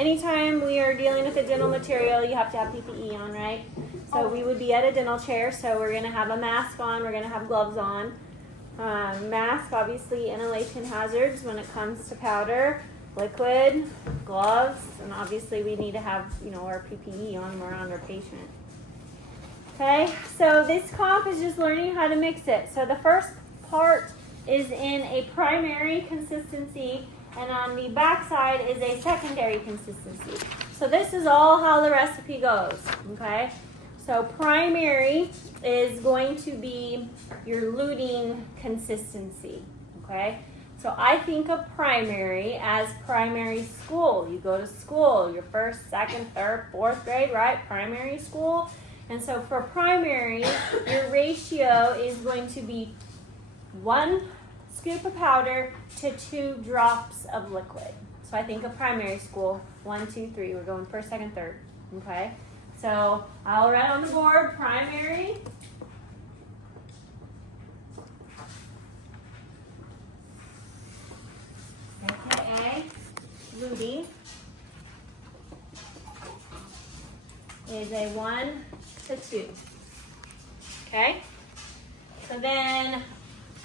anytime we are dealing with a dental material, you have to have PPE on, right? So we would be at a dental chair, so we're going to have a mask on, we're going to have gloves on. Mask, obviously, inhalation hazards when it comes to powder, liquid, gloves, and obviously we need to have, our PPE on when we're on our patient. Okay, so this comp is just learning how to mix it. So the first part is in a primary consistency, and on the back side is a secondary consistency. So this is all how the recipe goes, okay? So primary is going to be your lutein consistency, okay? So I think of primary as primary school. You go to school, your first, second, third, fourth grade, right? Primary school. And so for primary, your ratio is going to be 1 scoop of powder to 2 drops of liquid. So I think of primary school, 1, 2, 3. We're going first, second, third, okay? So I'll write on the board primary. AKA lutein is a 1 to 2. Okay? So then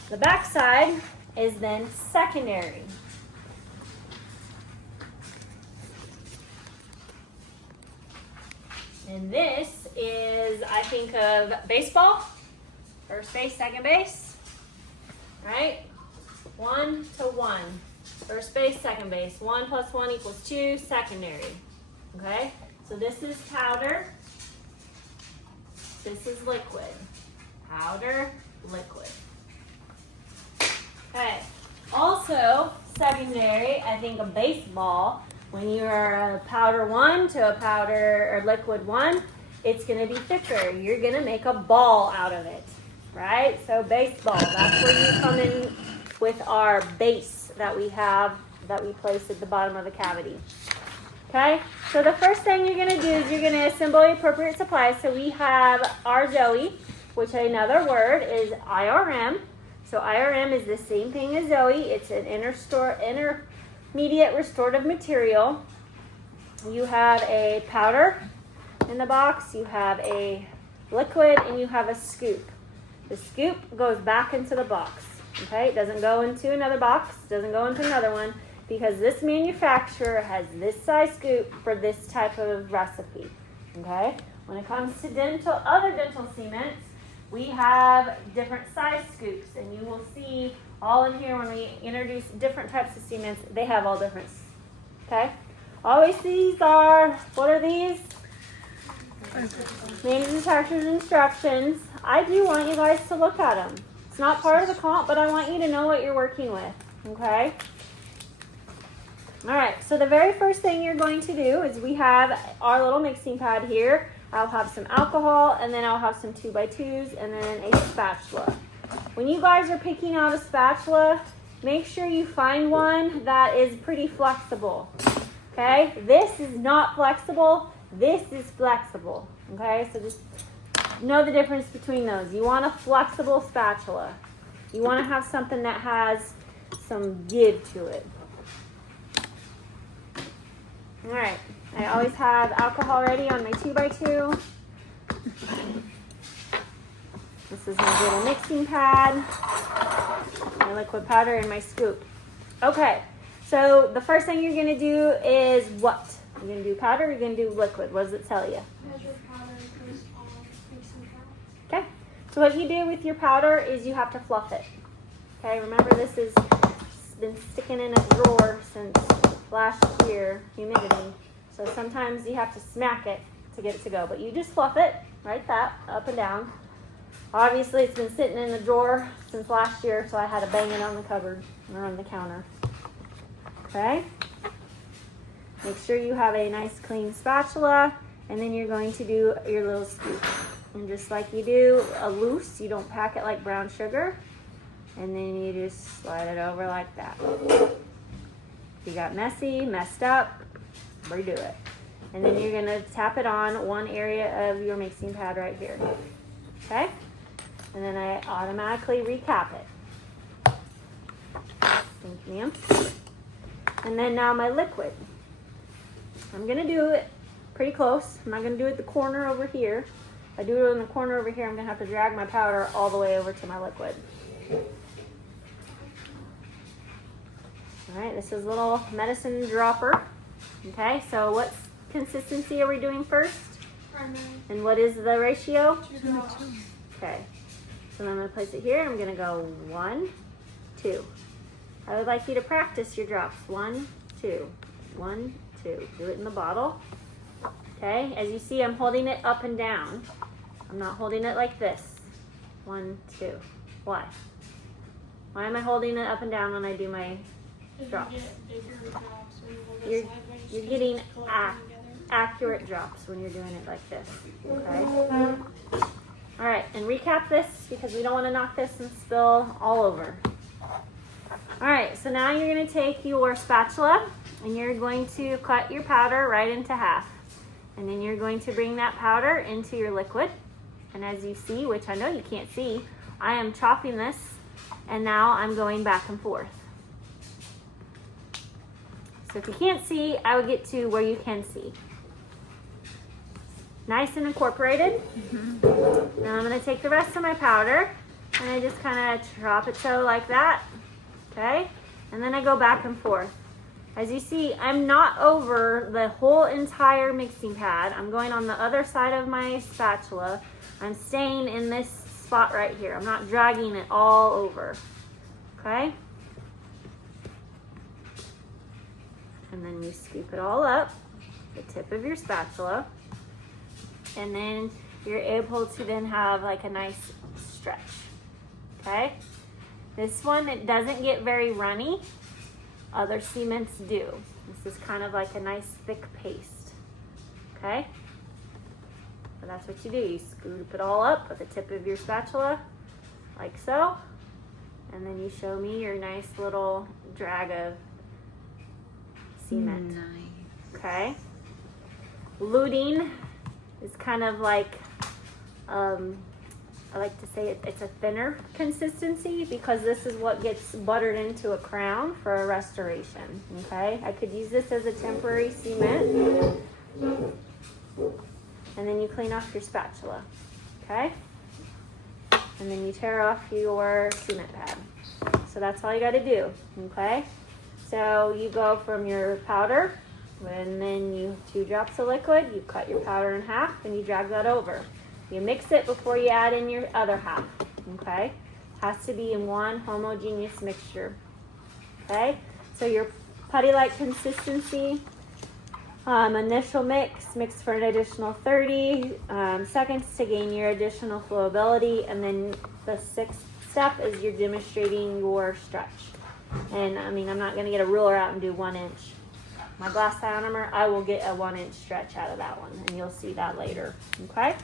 the back side is then secondary. And this is, I think of baseball, first base, second base, right? 1 to 1. First base, second base. 1 plus 1 equals 2, secondary. Okay? So this is powder. This is liquid. Powder, liquid. Okay. Also, secondary, I think of baseball. When you're a powder 1 to a powder or liquid 1, it's going to be thicker. You're going to make a ball out of it, right? So baseball, that's where you come in with our base that we have, that we place at the bottom of the cavity. Okay, so the first thing you're going to do is you're going to assemble the appropriate supplies. So we have our Zoe, which another word is IRM. So IRM is the same thing as Zoe. It's an intermediate restorative material. You have a powder in the box, you have a liquid, and you have a scoop. The scoop goes back into the box. Okay, it doesn't go into another box, doesn't go into another one, because this manufacturer has this size scoop for this type of recipe. Okay, when it comes to other dental cements, we have different size scoops, and you will see all in here when we introduce different types of cements, they have all different. Okay, always these are, what are these? Manufacturer's instructions. I do want you guys to look at them. It's not part of the comp, but I want you to know what you're working with, okay? All right, so the very first thing you're going to do is we have our little mixing pad here. I'll have some alcohol, and then I'll have some 2x2s, and then a spatula. When you guys are picking out a spatula, make sure you find one that is pretty flexible, okay? This is not flexible. This is flexible, okay? So just know the difference between those. You want a flexible spatula. You want to have something that has some give to it. All right, I always have alcohol ready on my 2x2. This is my little mixing pad, my liquid powder, and my scoop. Okay, so the first thing you're going to do is what? You're going to do powder or you're going to do liquid? What does it tell you? Measure powder goes on mixing pad. Okay, so what you do with your powder is you have to fluff it. Okay, remember this has been sticking in a drawer since last year, humidity. So sometimes you have to smack it to get it to go. But you just fluff it, right, that, up and down. Obviously it's been sitting in the drawer since last year, so I had to bang it on the cupboard or on the counter. Okay? Make sure you have a nice clean spatula, and then you're going to do your little scoop. And just like you do a loose, you don't pack it like brown sugar, and then you just slide it over like that. If you got messed up, redo it. And then you're going to tap it on one area of your mixing pad right here. Okay? And then I automatically recap it. Thank you, ma'am. And then now my liquid. I'm gonna do it pretty close. I'm not gonna do it the corner over here. If I do it in the corner over here, I'm gonna have to drag my powder all the way over to my liquid. All right, this is a little medicine dropper. Okay, so what consistency are we doing first? Primary. And what is the ratio? 2 drops. Okay, so then I'm gonna place it here. I'm gonna go 1, 2. I would like you to practice your drops. 1, 2, 1, 2. Do it in the bottle. Okay, as you see, I'm holding it up and down. I'm not holding it like this. 1, 2. Why? Why am I holding it up and down when I do my If drops? you get bigger drops when you hold it You're- sideways, you're you getting collect them together. accurate drops when you're doing it like this. Okay. All right, and recap this because we don't want to knock this and spill all over. All right, so now you're going to take your spatula and you're going to cut your powder right into half. And then you're going to bring that powder into your liquid. And as you see, which I know you can't see, I am chopping this and now I'm going back and forth. So if you can't see, I would get to where you can see. Nice and incorporated. Now I'm going to take the rest of my powder and I just kind of chop it so like that. Okay? And then I go back and forth. As you see, I'm not over the whole entire mixing pad. I'm going on the other side of my spatula. I'm staying in this spot right here. I'm not dragging it all over. Okay? And then you scoop it all up, the tip of your spatula. And then you're able to then have like a nice stretch. Okay? This one, it doesn't get very runny. Other cements do. This is kind of like a nice thick paste. Okay? So that's what you do. You scoop it all up with the tip of your spatula, like so. And then you show me your nice little drag of cement. Nice. Okay? Luting is kind of like, I like to say it's a thinner consistency because this is what gets buttered into a crown for a restoration. Okay? I could use this as a temporary cement. And then you clean off your spatula. Okay? And then you tear off your cement pad. So that's all you got to do. Okay? So you go from your powder, and then you 2 drops of liquid, you cut your powder in half, and you drag that over. You mix it before you add in your other half, okay? Has to be in one homogeneous mixture, okay? So your putty-like consistency, initial mix for an additional 30 seconds to gain your additional flowability, and then the 6th step is you're demonstrating your stretch. And I mean, I'm not gonna get a ruler out and do 1 inch. My glass ionomer, I will get a 1 inch stretch out of that one, and you'll see that later, okay?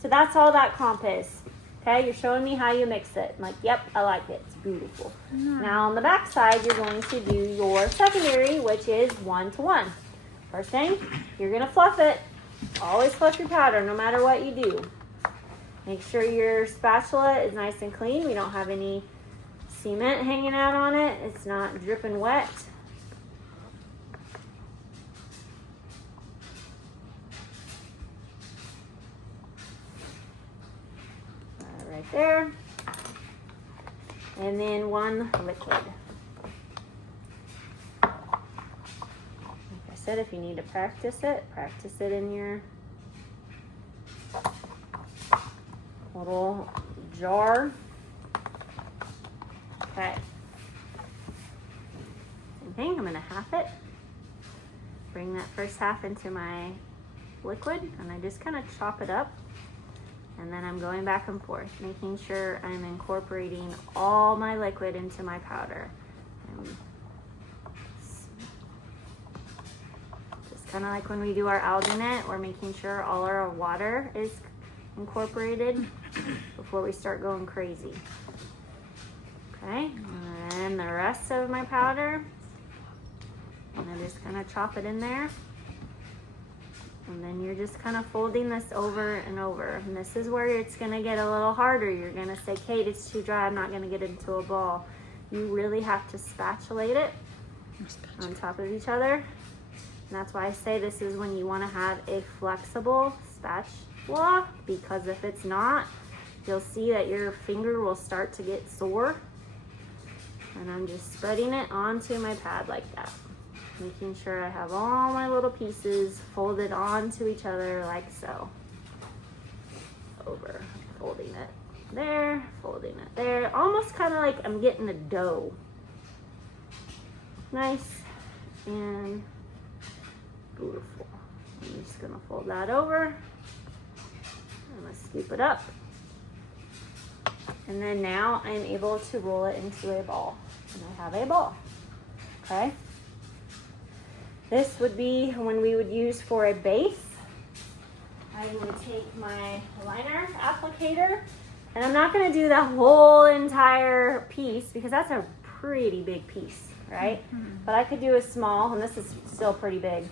So that's all that comp is. Okay, you're showing me how you mix it. I'm like, yep, I like it. It's beautiful. Now on the back side, you're going to do your secondary, which is 1 to 1. First thing, you're gonna fluff it. Always fluff your powder, no matter what you do. Make sure your spatula is nice and clean. We don't have any cement hanging out on it. It's not dripping wet. Right there. And then 1 liquid. Like I said, if you need to practice it in your little jar. Okay. Same thing, I'm gonna half it. Bring that first half into my liquid, and I just kind of chop it up. And then I'm going back and forth, making sure I'm incorporating all my liquid into my powder. And just kind of like when we do our alginate, we're making sure all our water is incorporated before we start going crazy. Okay, and then the rest of my powder, and I just kind of chop it in there. And then you're just kind of folding this over and over. And this is where it's gonna get a little harder. You're gonna say, Kate, it's too dry, I'm not gonna get it into a ball. You really have to spatulate it on top of each other And that's why I say this is when you want to have a flexible spatula, because if it's not, you'll see that your finger will start to get sore. And I'm just spreading it onto my pad like that, making sure I have all my little pieces folded onto each other like so. Over, folding it there, folding it there, almost kind of like I'm getting a dough. Nice and beautiful. I'm just gonna fold that over. I'm gonna scoop it up. And then now I'm able to roll it into a ball. And I have a ball, okay? This would be when we would use for a base. I would take my liner applicator, and I'm not gonna do the whole entire piece because that's a pretty big piece, right? But I could do a small, and this is still pretty big.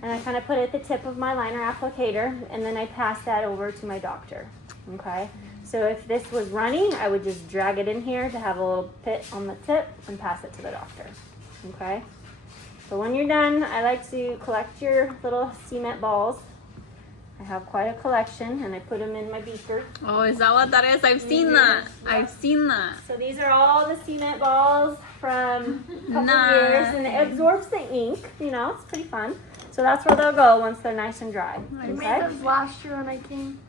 And I kind of put it at the tip of my liner applicator, and then I pass that over to my doctor, okay? So if this was running, I would just drag it in here to have a little pit on the tip and pass it to the doctor, okay? So when you're done, I like to collect your little cement balls. I have quite a collection, and I put them in my beaker. Oh, is that what that is? I've seen that. I've seen that. So these are all the cement balls from a couple Nice. years, and it absorbs the ink. You know, it's pretty fun. So that's where they'll go once they're nice and dry. I made Okay. those last year when I came.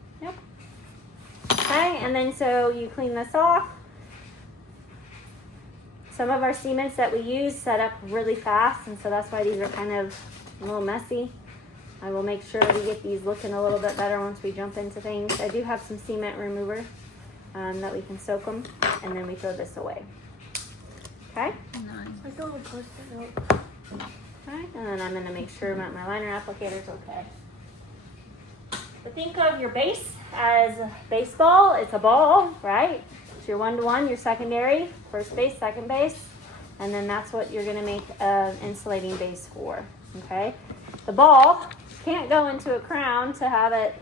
Okay, and then so you clean this off. Some of our cements that we use set up really fast, and so that's why these are kind of a little messy. I will make sure we get these looking a little bit better once we jump into things. I do have some cement remover that we can soak them, and then we throw this away. Okay? Nice. I thought we posted it. Okay, and then I'm gonna make sure that my liner applicator is okay. But think of your base as a baseball. It's a ball, right? It's your 1-to-1, your secondary, first base, second base, and then that's what you're gonna make an insulating base for, okay? The ball can't go into a crown to have it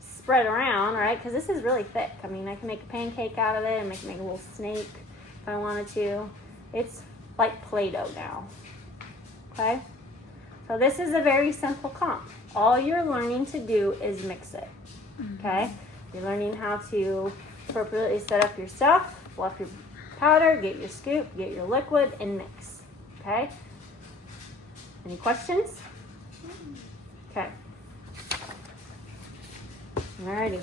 spread around, right? Because this is really thick. I mean, I can make a pancake out of it and make a little snake if I wanted to. It's like Play-Doh now, okay? So this is a very simple comp. All you're learning to do is mix it, okay? You're learning how to appropriately set up your stuff, fluff your powder, get your scoop, get your liquid, and mix, okay? Any questions? Okay. Alrighty.